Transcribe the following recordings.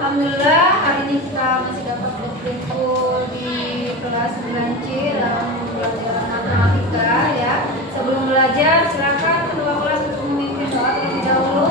Alhamdulillah hari ini kita masih dapat berkumpul di kelas 9C dalam pelajaran matematika ya. Sebelum belajar silakan kedua kelas untuk memimpin doa terlebih dahulu.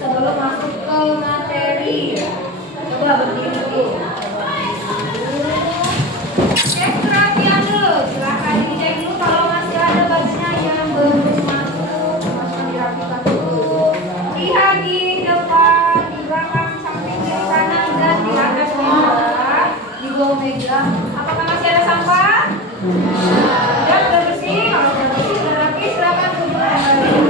Sebelum masuk ke materi, coba berdiri dulu. Cek perhatian dulu, silahkan dicek dulu kalau masih ada bajunya yang belum masuk, masih dirapikan dulu. Lihat di depan, di belakang, samping kiri kanan dan di atas meja, di bawah meja. Apakah masih ada sampah? Sudah bersih, kalau sudah bersih sudah rapi, silahkan duduk kembali.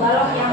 Balok yang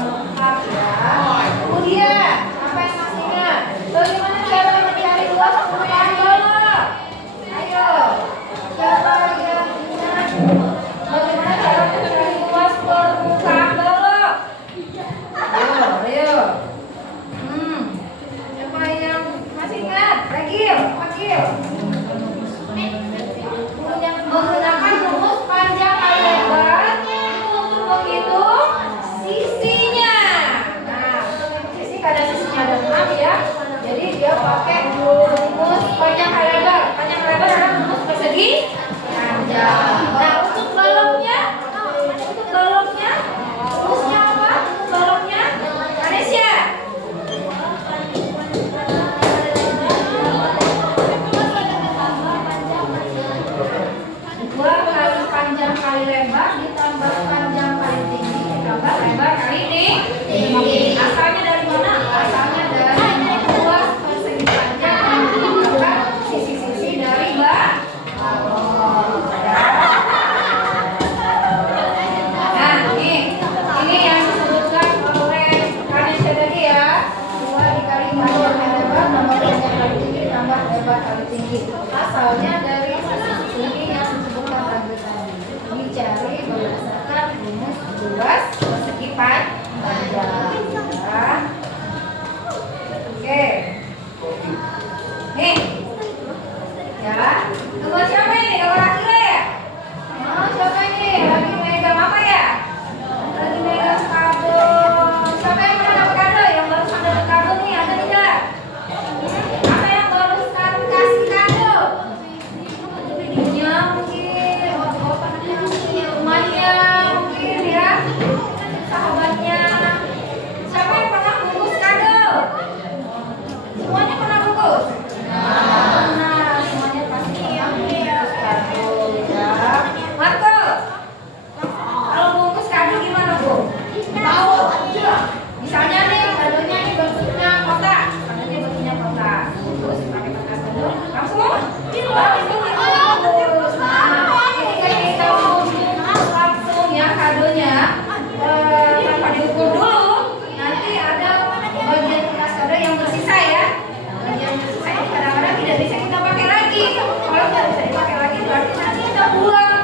buang.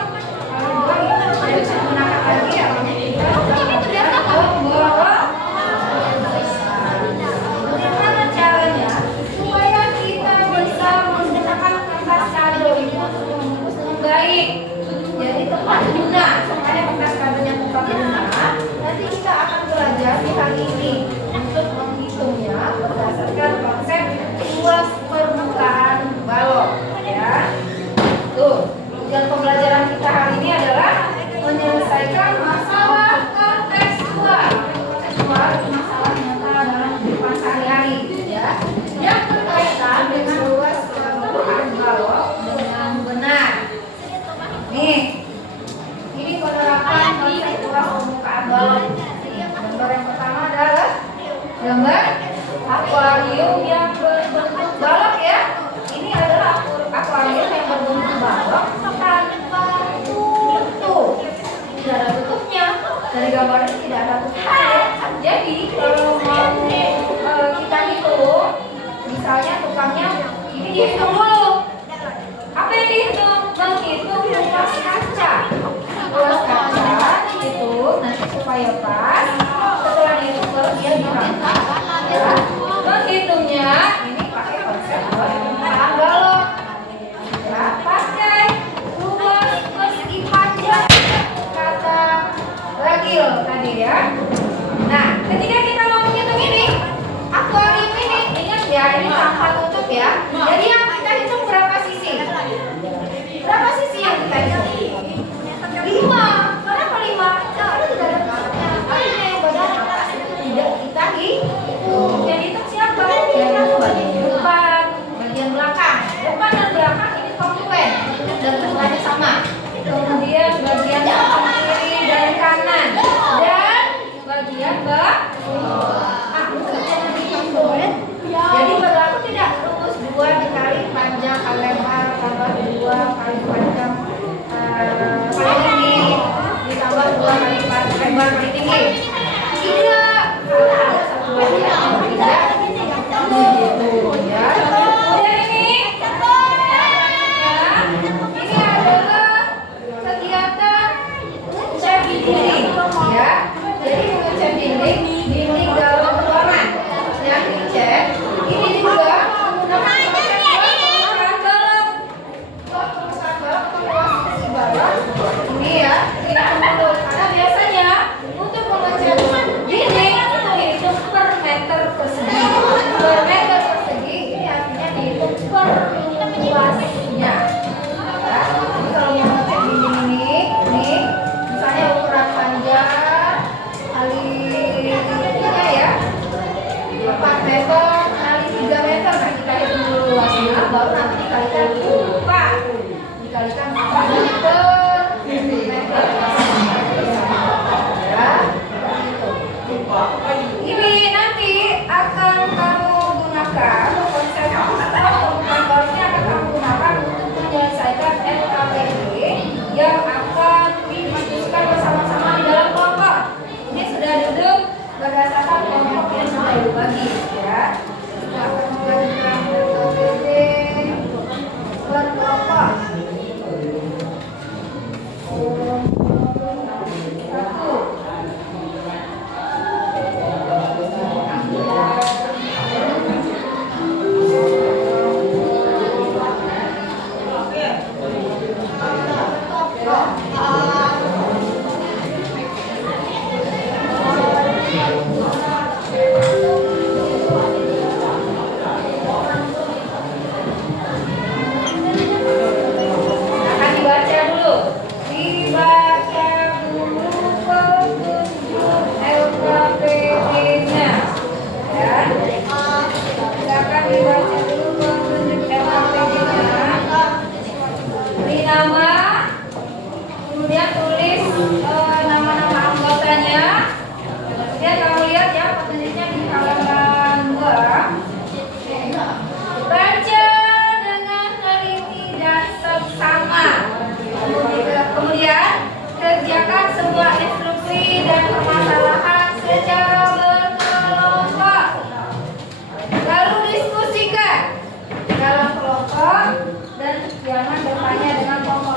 Kalau buang itu tidak bisa digunakan lagi, artinya kita memborong. Bagaimana caranya supaya kita bisa menggunakan kertas kado ini untuk membungkus dengan baik? Jadi tepat guna, supaya kertas kadonya tepat guna. Nanti kita akan belajar di hari ini untuk menghitungnya berdasarkan konsep luas permukaan balok, ya. Tuh, tujuan pembelajaran kita hari ini adalah menyelesaikan masalah kontekstual. Kontekstual itu masalah nyata dalam kehidupan sehari-hari, ya, yang berkaitan dengan luas permukaan balok dengan benar. Nih, ini penerapan konsep luas permukaan balok. Gambar yang pertama adalah gambar akuarium yang berbentuk balok, ya. Ini adalah akuarium yang berbentuk balok tanpa tutup. Tidak ada tutupnya. Dari gambar ini tidak ada tutupnya, ya. Jadi kalau mau kita hitung, misalnya tukangnya ini dihitung dulu. Apa yang dihitung? Menghitung luas kaca. Luas kaca dihitung nanti supaya pas. Setelah dihitung baru dia dirangkap. Ya. Menghitungnya ini pakai konsep permukaan balok. Ya, pakai rumus persegi panjang kata ragil tadi, ya. Nah, ketika kita mau menghitung ini, akuarium ini, ingat ya, ini tanpa tutup, ya. Jadi yang kita hitung berapa sisi? Berapa sisi yang kita hitung? 5. Kenapa 5? Karena tidak ada tutupnya. Artinya yang bagian atas itu tidak kita hitung. Yang dihitung siapa? Yang bagian depan, bagian belakang. Depan dan belakang ini kongruen dan bentuknya sama. Kemudian bagian kiri dan kanan dan bagian bawah. Jadi berlaku tidak rumus 2 dikali panjang kali lebar tambah 2 kali panjang kali tinggi ditambah 2 kali lebar kali tinggi. Tidak, karena ada satu bagian yang tidak begitu, ya. Kemudian ini adalah kegiatan ngecat dinding, ya. Jadi ngecat dinding dalam ruangan yang dicat ini juga menggunakan konsep permukaan balok. Permukaan balok atau luas sisi balok ini, ya, dihitung dulu. Karena biasanya untuk mengecat dinding itu dihitung per meter persegi. Per meter persegi ini artinya dihitung per luasnya. Ya, jadi kalau mau ngecat dinding ini misalnya ukuran panjang kali 3, ya, 4 meter kali 3 meter. Nah, kita hitung dulu luasnya, baru nanti dikalikan 4. Dikalikan 4 meter. Ya, ini nanti akan kamu gunakan konsep permukaan baloknya akan kamu gunakan untuk menyelesaikan LKPD yang akan didiskusikan bersama-sama di dalam kelompok. Ini sudah duduk berdasarkan kelompok yang sudah dibagi, ya. Kita akan melanjutkan LKPD per kelompok.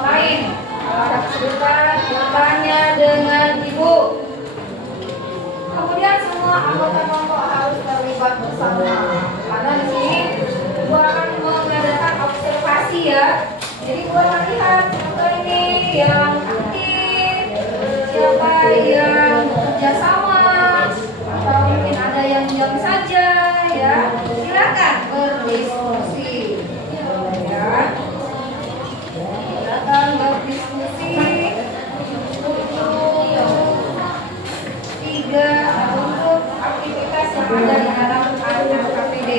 来。yang aktif, siapa yang bekerja sama, atau mungkin ada yang diam saja ya. Silakan berdiskusi ya. Silakan berdiskusi untuk aktivitas yang ada di dalam acara KPD.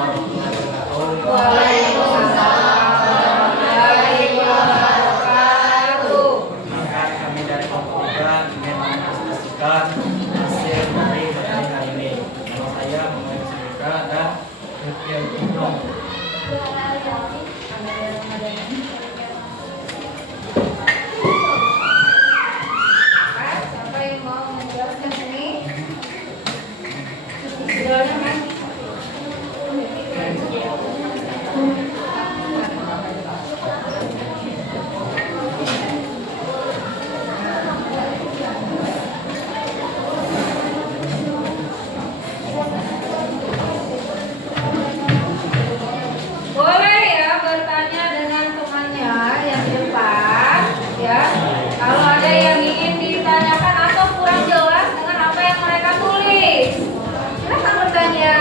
warahmatullahi wabarakatuh. Waalaikumsalam warahmatullahi wabarakatuh. Maka kami dari kelompok 3 ingin mempresentasikan hasil dari materi hari ini. Nama saya Muhammad Sindika dan Rifkian Ibnu. Siapa yang mau menjelaskan ini? Judulnya kan? Boleh ya bertanya dengan temannya yang di depan, ya. Kalau ada yang ingin ditanyakan atau kurang jelas dengan apa yang mereka tulis, silakan bertanya.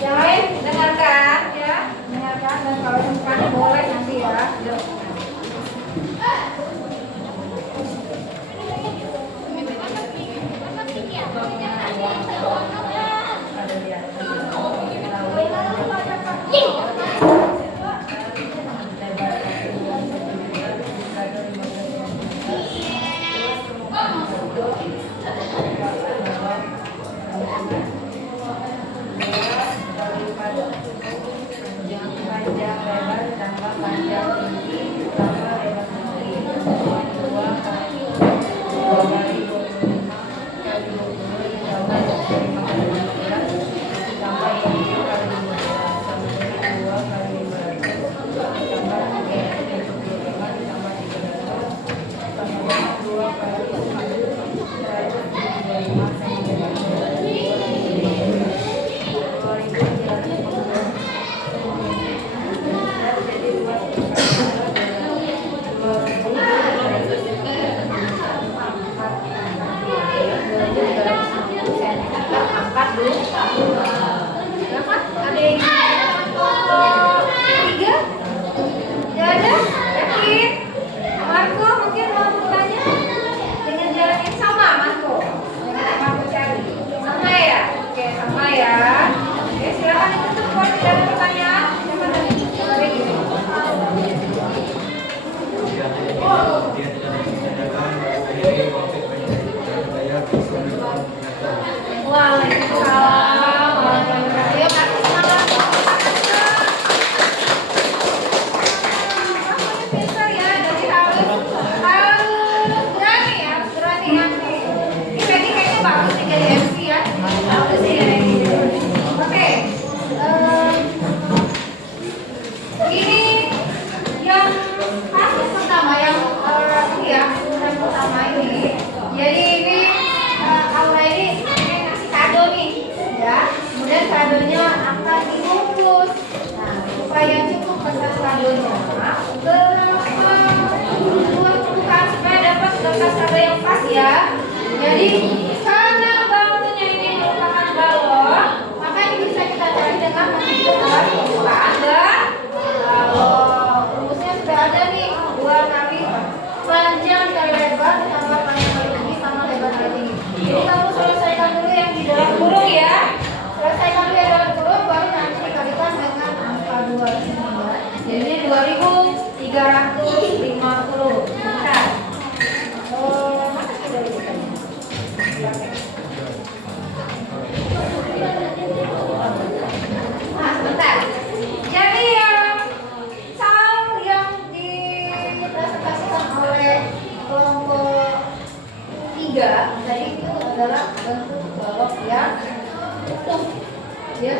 Yang lain dengarkan ya, dengarkan dan kalau yang bukan boleh nanti ya. Yuk. Panjang lebar tambah panjang tinggi tambah lebar tinggi 2 kali 2 kali 25 kali 20 tambah 25 kali 15 tambah 20 kali 15 sampai 2 kali 500 tambah 3 kali 25 tambah 300 tambah 2 kali 100 25 angkat dulu. Berapa? Ada yang tiga? Tidak ada? Yakin? Marco mungkin mau bertanya dengan jalan yang sama, Marco. Yang Marco cari. Sama ya? Oke, sama ya. Oke, silakan ditutup kalau tidak ada pertanyaan. Siapa tadi? Boleh gini. Waalaikumsalam warahmatullahi wabarakatuh. Pintar ya, jadi harus berani ya, berani nanti. Ini kayaknya bagus nih jadi MC ya. Bagus sih ya. Oke. Ini yang kasus pertama yang ini ya, yang pertama ini. Jadi ini aula ini ngasih kado nih. kertas kardionya bukan supaya dapat kertas kardio yang pas ya. Jadi karena balonnya ini merupakan balon, maka ini bisa kita cari dengan menghitung keluar dan balon. Rumusnya sudah ada nih, 2 kali panjang kali lebar tambah panjang kali tinggi sama lebar kali tinggi. Jadi kamu selesaikan dulu yang di dalam kurung ya. Selesaikan dulu yang di dalam kurung, baru nanti dikalikan dengan angka 2. Jadi 2350. Bentar. Mana sudah dikalikan? Nah, sebentar. Jadi yang dipresentasikan oleh kelompok 3 tadi itu adalah bentuk balok yang utuh, ya,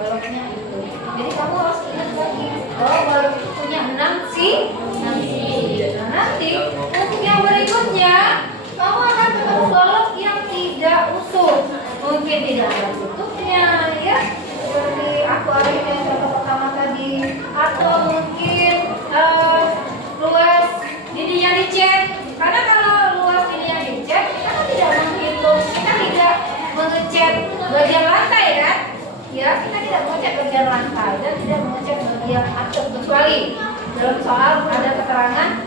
baloknya itu. Jadi kamu harus ingat lagi, balok itu punya 6 sisi. Nah, nanti untuk yang berikutnya kamu akan ketemu balok yang tidak utuh, mungkin tidak ada tutupnya, ya, seperti akuarium yang contoh pertama tadi, atau mungkin luas dindingnya dicek. Karena kalau luas dindingnya dicek, kita kan tidak menghitung, kita tidak mengecek bagian lantai kan? Ya, kita tidak mengecek bagian lantai dan tidak mengecek bagian atap, kecuali dalam soal ada keterangan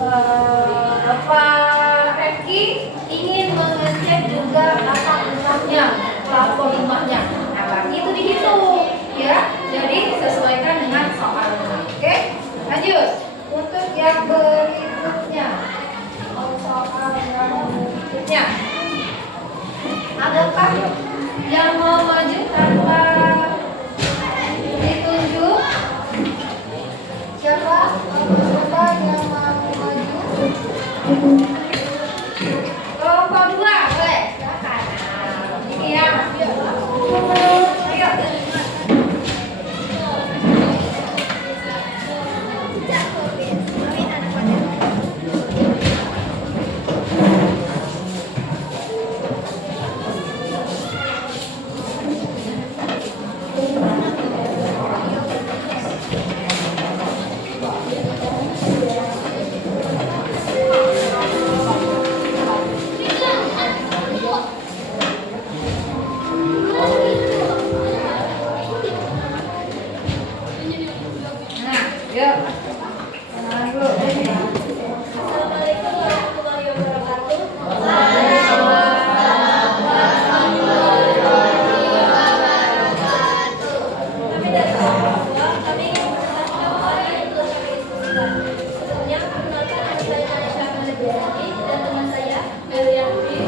Bapak Refki ingin mengecek juga atap rumahnya, plafon rumahnya. Nah, berarti itu dihitung, ya. Jadi sesuaikan dengan soalnya. Oke, lanjut. Untuk yang berikutnya, soal yang berikutnya, adakah yang mau maju tanpa ditunjuk? Siapa? Siapa yang mau maju? Kelompok 2 boleh? Silakan. Ini ya. Ayo. Nah, yuk. Kenalan dulu. Assalamualaikum warahmatullahi wabarakatuh. Kami dari kelompok 2, kami ingin memperkenalkan poin yang telah kami diskusikan. Sebelumnya, perkenalkan nama saya Naisha Malibuani dan teman saya Melianti.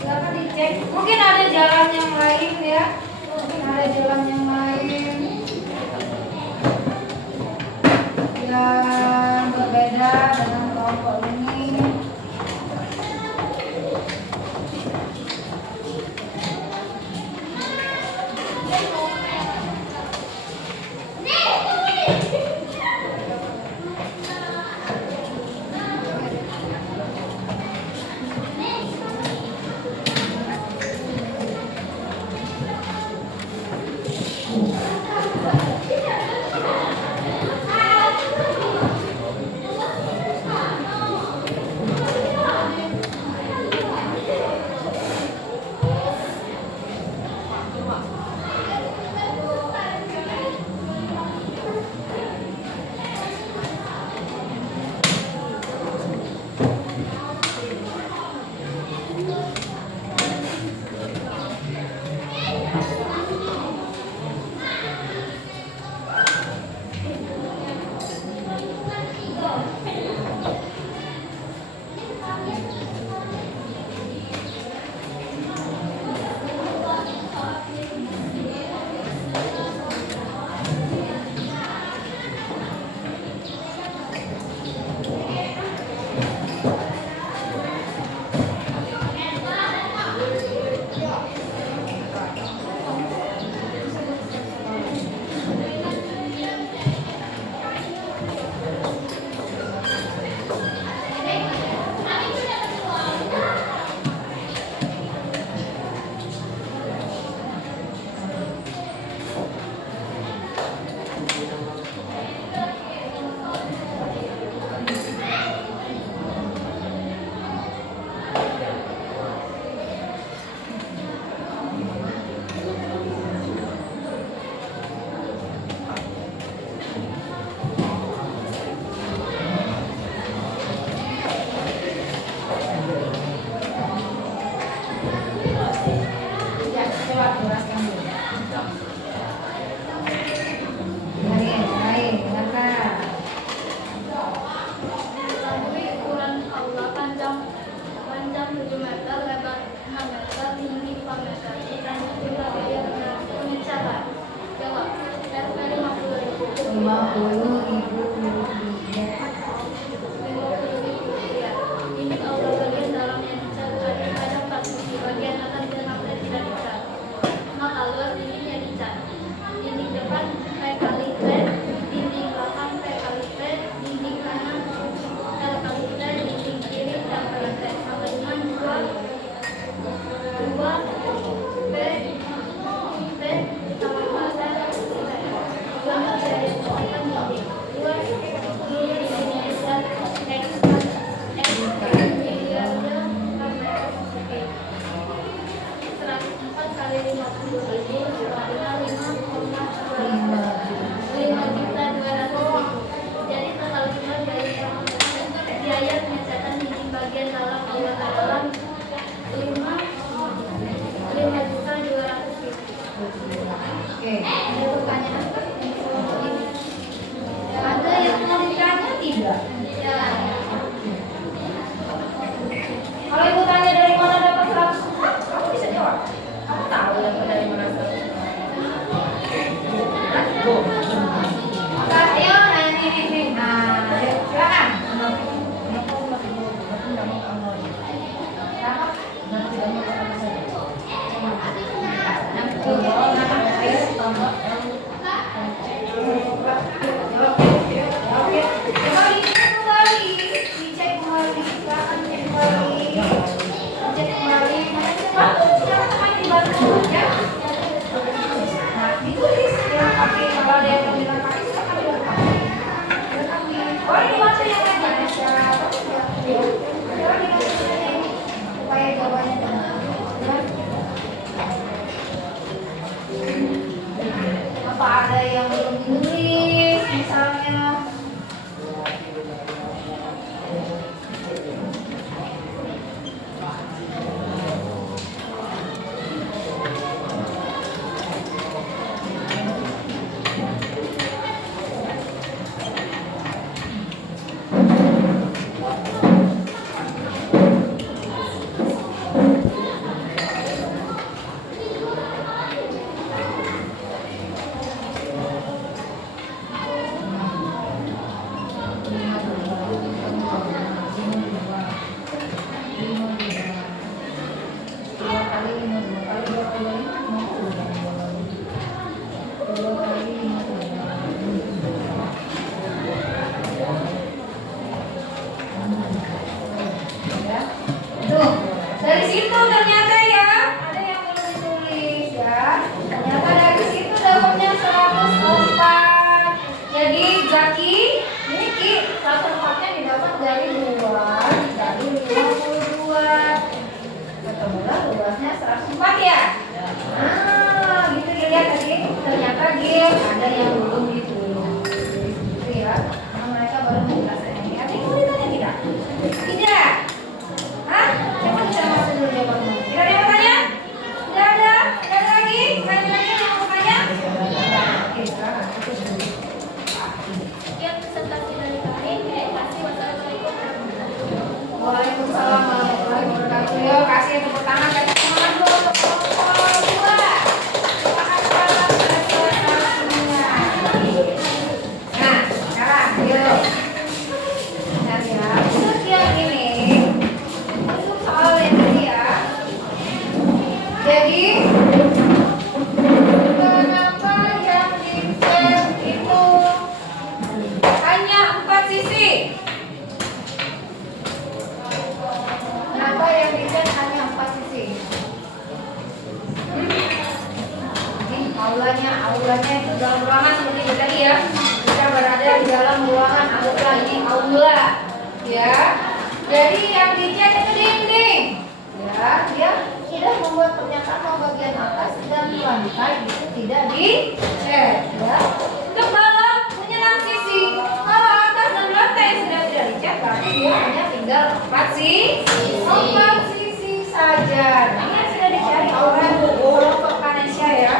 Silakan dicek. Mungkin ada jalan yang lain ya. Mungkin ada jalan yang lain yang berbeda dengan kelompok ini. rupiah. Ini aula bagian dalam yang dicat ada 4 sisi. Bagian atas dan lantai tidak dicat. Maka luas dindingnya dicat. Dinding depan P kali P, dinding belakang P kali P, dinding kanan L kali T, dinding kiri L kali T. Sama dengan 2 P tambah 2 T. 2 bisa dikalikan dinding. 2 dulu di sini dan X diameter sampai Oke. 104 kali 50 ini sama dengan 5,200.000. Jadi total jumlah biaya pengecatan dinding bagian dalam aula adalah 5.200.000. Oke, ada pertanyaan? Ada yang mau ditanya tidak? Ya. Kalau ibu tanya dari mana dapat 100, kamu bisa jawab. Kamu tahu dapat dari mana 100? Maka ayo, nah ini. Nah, ayo, silakan. Apa ada yang belum ditulis misalnya? Tuh, dari situ ternyata ya ada yang belum ditulis ya. Ternyata dari situ dapatnya 104. Jadi Zaki, ini Ki, 104-nya didapat dari 2 dikali 52. Ketemulah luasnya 104 ya. Nah, gitu dilihat tadi. Ternyata dia ada yang belum ditulis. Gitu ya. Karena mereka baru menjelaskan ini. Ada yang mau ditanya tidak? Tidak. Hah? Siapa bisa masuk dulu jawabannya? Tidak ada yang mau tanya? Tidak ada? Tidak ada lagi? Tanya lagi yang mau tanya? Oke, silakan. Sekian presentasi dari kami. Terima kasih. Wassalamualaikum warahmatullahi wabarakatuh. Waalaikumsalam warahmatullahi wabarakatuh. Yuk, kasih tepuk tangan, kasih semangat dulu untuk kelompok 2. Terima kasih atas presentasinya. Nah, sekarang yuk. Lihat ya, untuk yang ini untuk soal yang tadi ya. Jadi kenapa yang dicek itu hanya 4 sisi? Kenapa yang dicek hanya 4 sisi? Ini aulanya itu dalam ruangan seperti itu tadi ya. Kita berada di dalam ruangan, anggaplah ini aula, ya. Jadi yang dicek itu dinding, ya. Dia sudah membuat pernyataan bahwa bagian atas dan lantai itu tidak dicek, ya. Untuk dalam punya 6 sisi. Kalau atas dan lantai sudah tidak dicek, berarti dia hanya tinggal 4 sisi saja. Nah, ini sudah dicari orang kelompok Kanesha ya.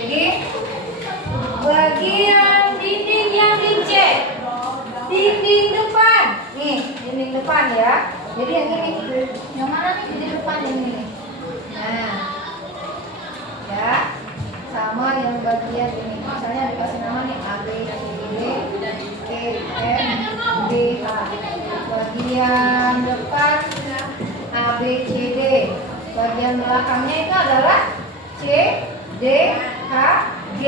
Jadi bagian dinding yang dicek, dinding depan, nih dinding depan ya. Jadi yang ini, yang mana nih dinding depan ini? Nah, ya, sama yang bagian ini. misalnya dikasih nama nih A B C D E F G H. Bagian depan A B C D. Bagian belakangnya itu adalah C D H G.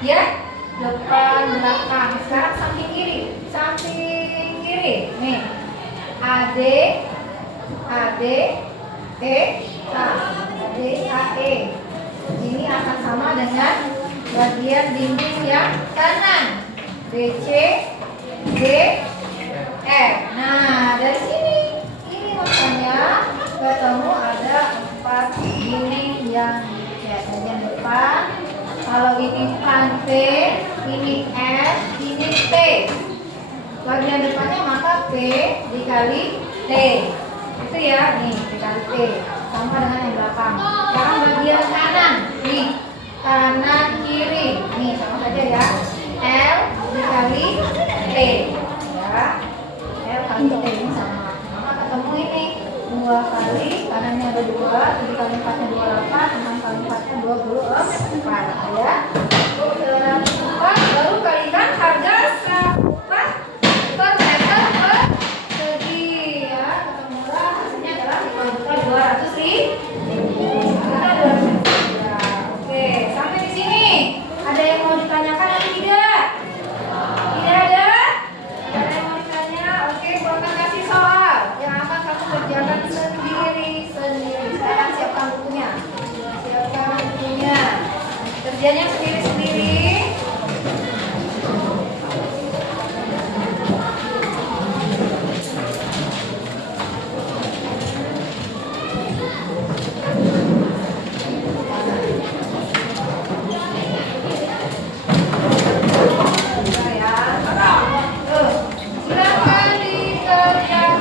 Ya, depan belakang. Sekarang samping kiri. Samping kiri. Nih. A D E H. A D A E. Ini akan sama dengan bagian dinding yang kanan. B C D F. Nah, dari sini ini makanya ketemu ada 4 dinding yang dicat. Bagian depan, kalau ini kan P, ini F, ini T. Bagian depannya maka P dikali T. Itu ya, nih dikali T. Sama dengan yang belakang. Sekarang bagian kanan, nih kanan kiri, nih sama saja ya. L dikali T. Ya, L kali T ini sama. Maka ketemu ini 2 kali, kanannya ada 2, 7 kali 4 nya 28, 6 kali 4 nya 24 ya. Baru kalikan harga per meter persegi ya. Ketemulah hasilnya adalah 5.200.000. Ya, oke, sampai di sini. Ada yang mau ditanyakan atau tidak? Tidak ada? Tidak ada yang mau ditanya? Oke, buatkan kasih soal yang akan kamu kerjakan sendiri. Sekarang siapkan bukunya. Kerjanya sendiri-sendiri. Silakan dikerjakan.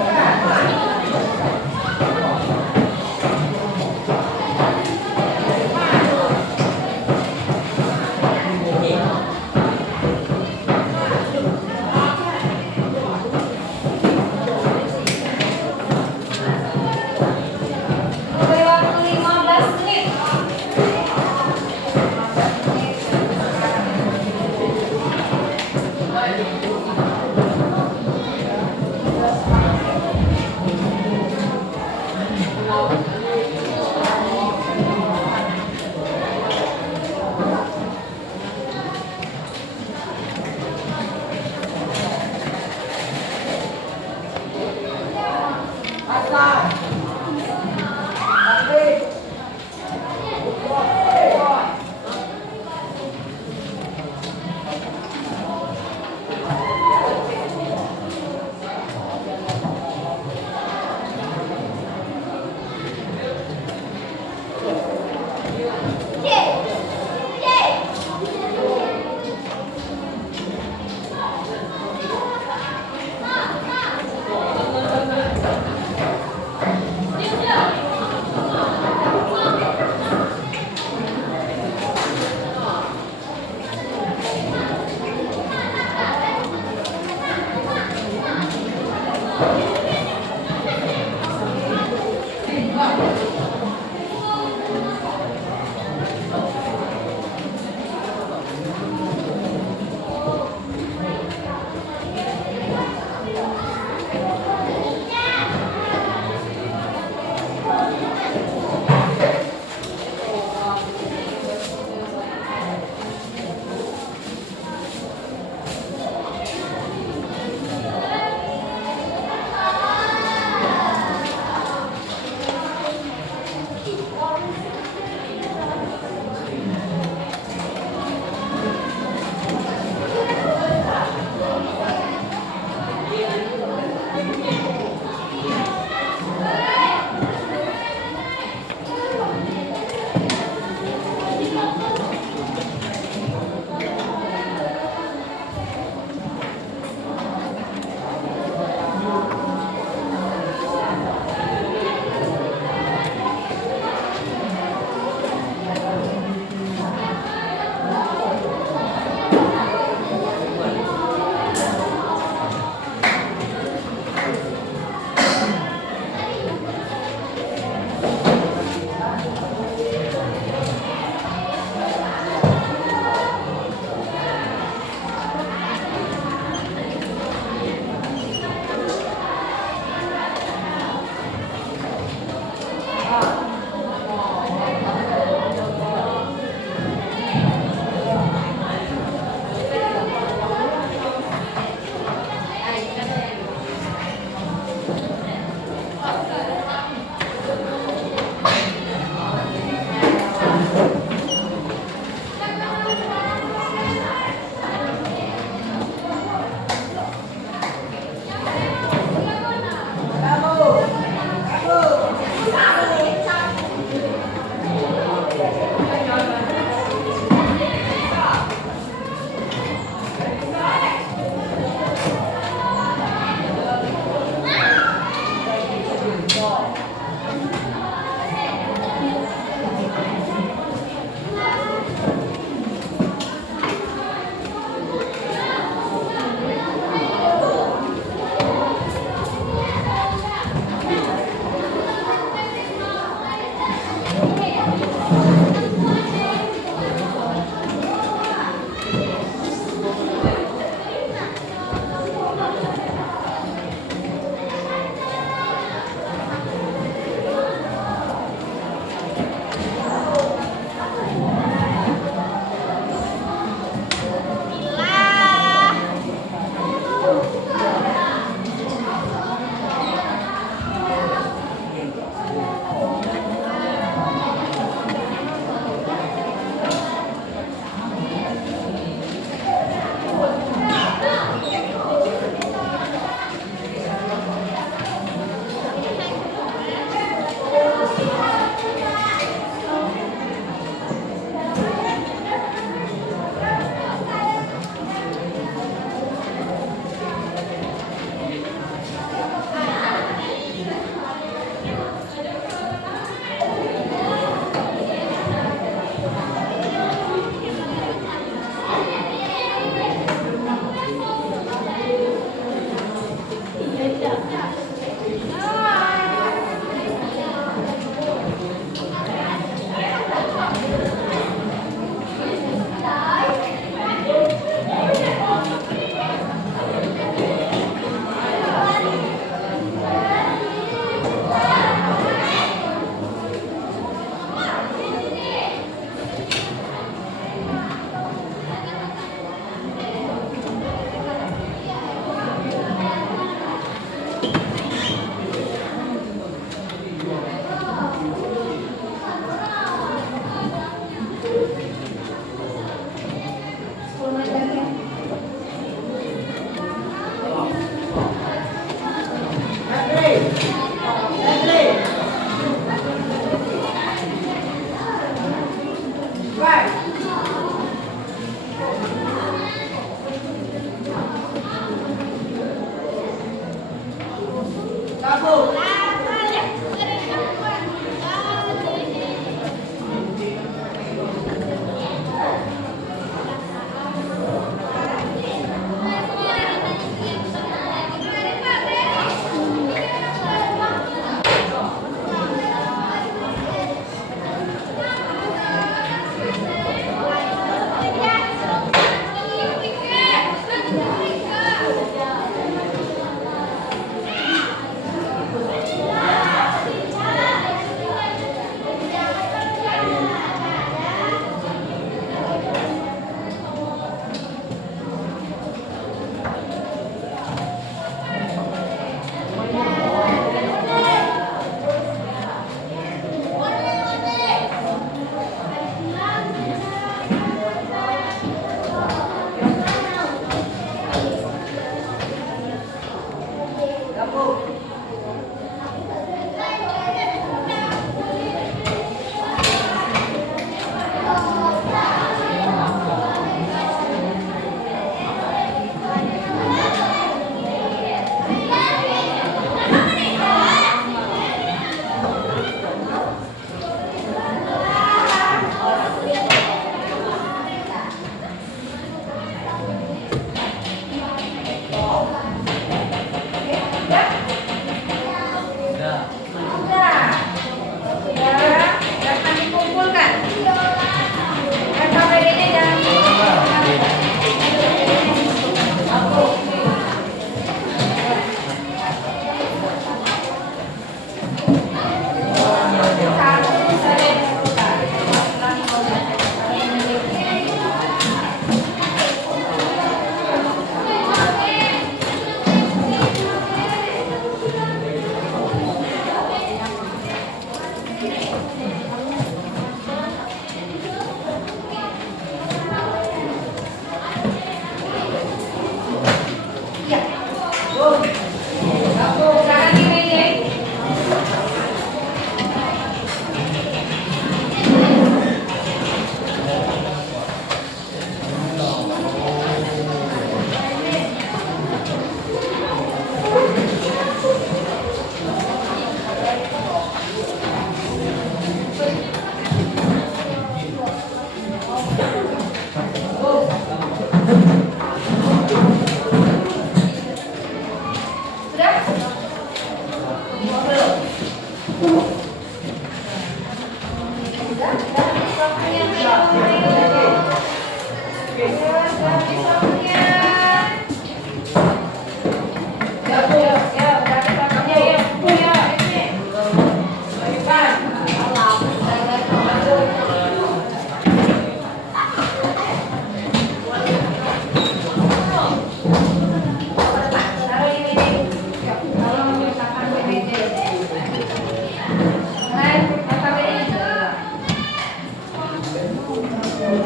Oke,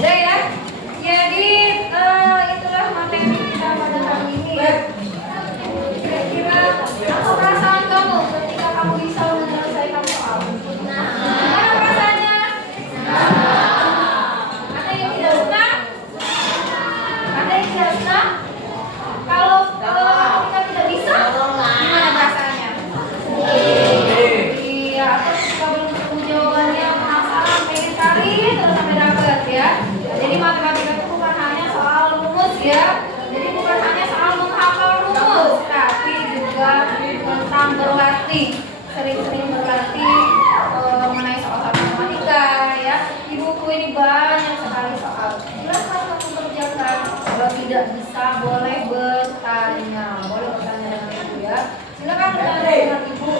udah ya. Jadi itulah materi kita pada hari ini ya. Kira-kira apa perasaan kamu ketika kamu bisa menyelesaikan soal? Gimana perasaannya? Ada yang tidak senang? Ada yang tidak senang? Kalau kita tidak bisa, gimana perasaannya? Iya, atau jika belum ketemu jawabannya penasaran, pengen cari terus sampai dapat ya. Jadi matematika itu bukan hanya soal rumus ya. Jadi bukan hanya soal menghafal rumus, tapi juga tentang berlatih, sering-sering berlatih mengenai soal matematika ya. Di buku ini banyak sekali soal. Silakan kamu kerjakan. Kalau tidak bisa boleh bertanya, dengan ibu ya. Silakan bertanya dengan ibu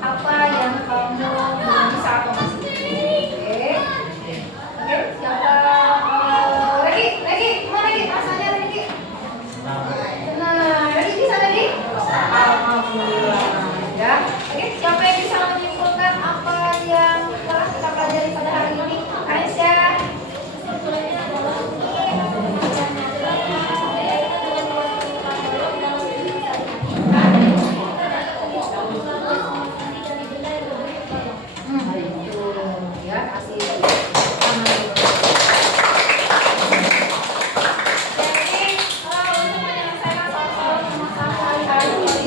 apa yang kamu belum bisa atau masih oke. Oke, siapa? Lagi, gimana lagi? Rasanya lagi? Nah, lagi bisa lagi? Alhamdulillah ya. Oke, siapa yang bisa menyimpulkan apa yang telah kita pelajari pada hari ini? Aisyah. Ya, kasih.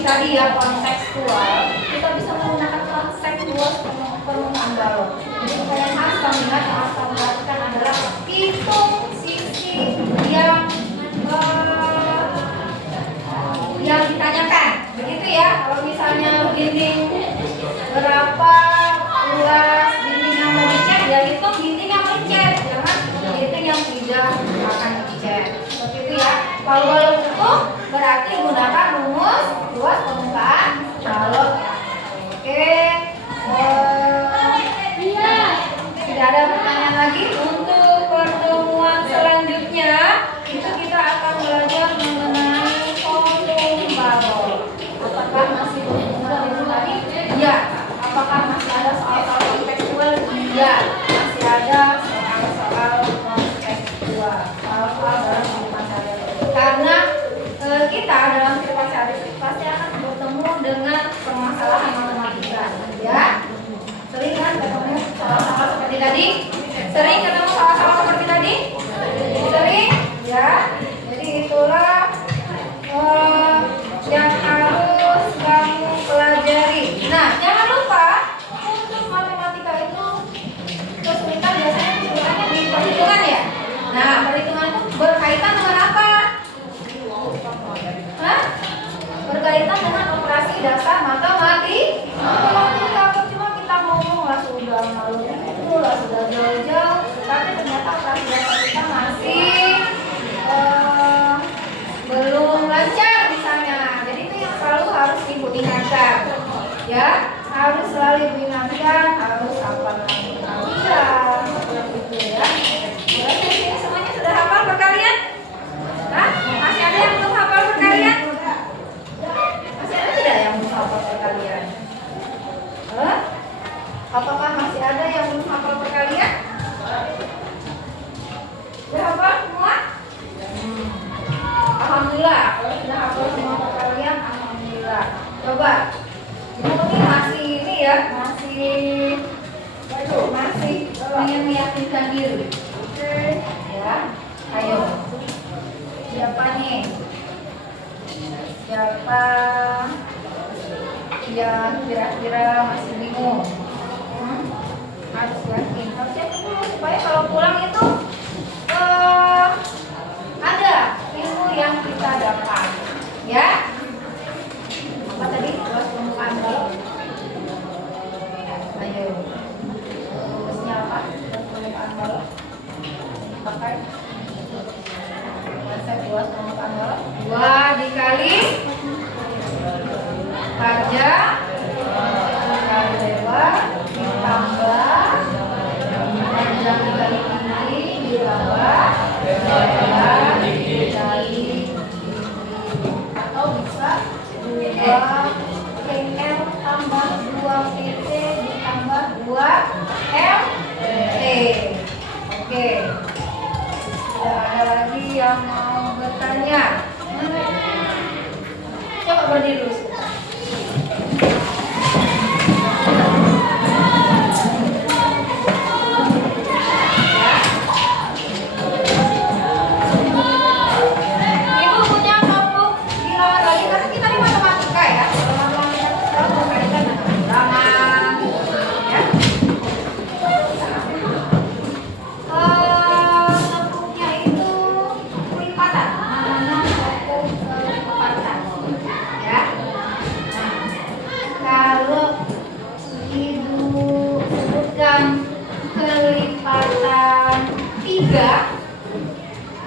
Tadi ya kontekstual, kita bisa menggunakan kontekstual permukaan balok. Jadi yang harus kami ingat, yang harus kami lakukan adalah hitung sisi yang ditanyakan. Begitu ya. Kalau misalnya dinding berapa luas dinding yang mau dicat, ya hitung dinding yang mau dicat, jangan dinding yang tidak akan dicat. Seperti itu ya. Kalau balok utuh berarti gunakan rumus luas permukaan balok. Oke. Tidak ada pertanyaan lagi. Untuk pertemuan selanjutnya itu kita akan belajar mengenai volume balok. Apakah masih berhubungan dengan tadi? Iya. Apakah masih ada soal-soal kontekstual? Iya. Masih ada soal-soal kontekstual. Soal-soal dalam kehidupan sehari-hari. Karena kita dalam kehidupan sehari-hari pasti akan bertemu dengan permasalahan matematika, ya. Sering kan ketemu soal-soal seperti tadi? Sering ketemu soal-soal seperti tadi? Sering, ya. Jadi itulah yang harus kamu pelajari. Nah, jangan lupa untuk matematika itu kesulitan biasanya kesulitannya di perhitungan ya. Nah, perhitungan itu berkaitan dengan apa? Berkaitan dengan operasi dasar matematika. Cuma kita ngomong lah sudah malu itu lah sudah jauh-jauh, tapi ternyata operasi dasar kita masih belum lancar misalnya. Jadi itu yang selalu harus ibu ingatkan, ya. Harus selalu ibu ingatkan, harus hafal matematika, seperti itu ya. Berarti ini semuanya sudah hafal perkalian? Hah? Masih ada yang belum hafal perkalian? Masih ada tidak yang belum hafal perkalian? Apakah masih ada yang belum hafal perkalian? Sudah hafal semua? Alhamdulillah, kalau sudah hafal semua perkalian, alhamdulillah. Coba, ini masih ini ya, masih meyakinkan diri. Oke, ya, ayo. Siapa nih? Siapa yang kira-kira masih bingung? Harus yakin, harus yakin dulu supaya kalau pulang itu ada ilmu yang kita dapat, ya. Apa tadi? Luas permukaan balok. Ayo. Luasnya apa? Luas permukaan balok. Pakai. Konsep luas permukaan balok. 2 dikali kerja dikali 2 ditambah berdiri dulu. Ibu punya notebook dilawan lagi karena kita ini matematika ya. Kalau kaitan dengan ulangan, ya. Notebooknya itu kelipatan, namanya notebook kelipatan, ya. Kalau ibu sebutkan kelipatan 3,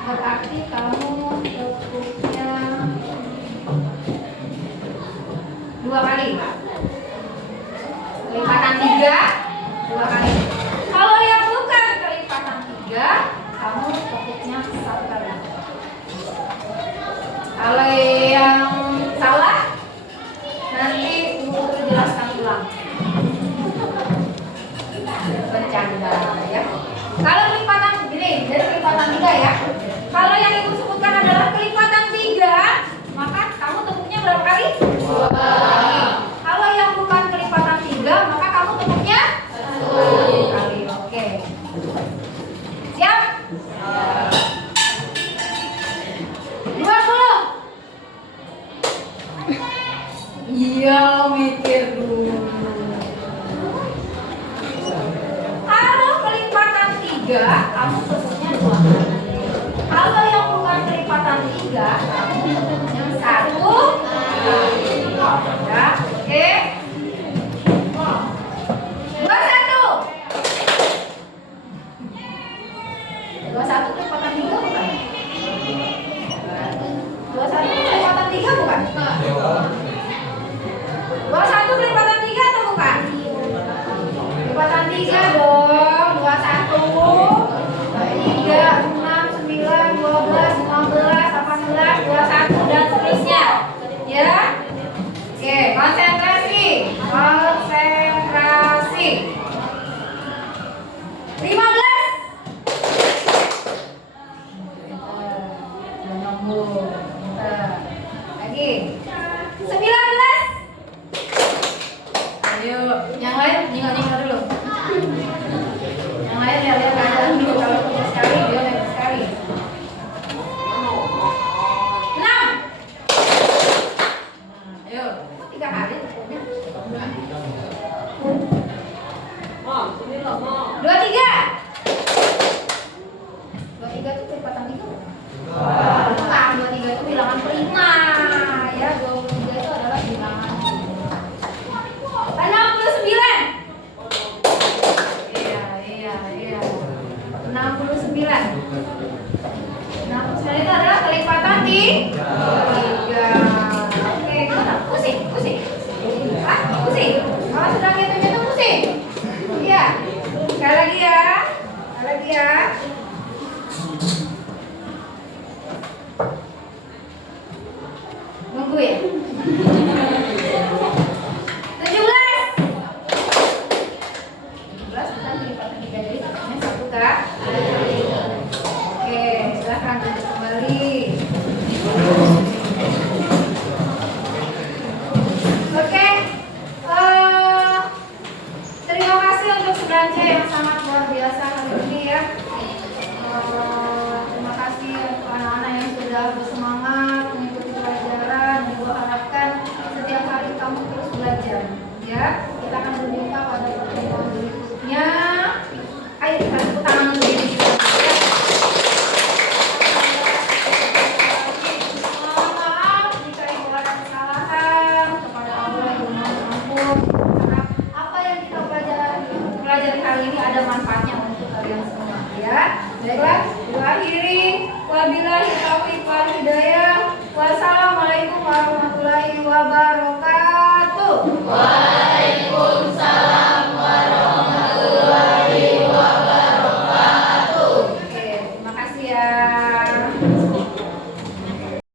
berarti kamu notebooknya 2 kali. Kelipatan 3 2 kali. Kalau yang bukan kelipatan 3, kamu notebooknya 1 kali. Kalau yang salah, nanti ibu jelaskan ulang. Bercanda ya. Kalau kelipatan gini, dari kelipatan 3 ya. Kalau yang ibu sebutkan adalah kelipatan 3, maka kamu tepuknya berapa kali? 2 kali. Kalau yang bukan kelipatan 3, maka kamu tepuknya 1 kali. Oke. Siap? 20. Iya, mikir dulu. Kalau kelipatan 3, kamu tepuknya 2 kali. Kalau yang bukan kelipatan 3, kamu tepuknya 1 kali. Ya, oke. 21. 21 kelipatan 3 bukan? 21 kelipatan 3 bukan? 21 kelipatan 3 atau bukan? Kelipatan 3 dong. 21 3 6 9 12 15 18 21 dan seterusnya. Ya. Oke, konsentrasi. Konsentrasi. 15. Lagi. 19. Ayo, yang lain nyinggal-nyinggal dulu. Yang lain lihat keadaan dulu. Kalau punya sekali, dia lihat sekali. 6. Ayo, 3 kali tepuknya. 23. 23 itu kelipatan 3 bukan? Bukan, 23 itu bilangan prima. Ya, 23 itu adalah bilangan prima. 69. Iya. 69. 69 itu adalah kelipatan 3. Oke, gimana? Pusing. Hah? Pusing? Kalau sudah ngitung-ngitung pusing? Iya. Sekali lagi ya. Nunggu ya. 17 bukan kelipatan 3, jadi tepuknya 1 kali. Oke, silakan duduk kembali. Oke, terima kasih untuk sebelanja yang sangat luar biasa hari ini ya. Terima kasih untuk anak-anak yang sudah bersemangat mengikuti pelajaran. Ibu harapkan setiap hari kamu terus belajar ya. Kita akan berjumpa pada pertemuan berikutnya. Ayo kita tepuk tangan untuk diri kita. Mohon maaf jika ibu ada kesalahan. Kepada Allah ibu mohon ampun. Karena apa yang kita pelajari hari ini ada manfaatnya untuk kalian semua ya. Baiklah, ibu akhiri. Wabillahi taufiq wal hidayah. Wassalamualaikum warahmatullahi wabarakatuh.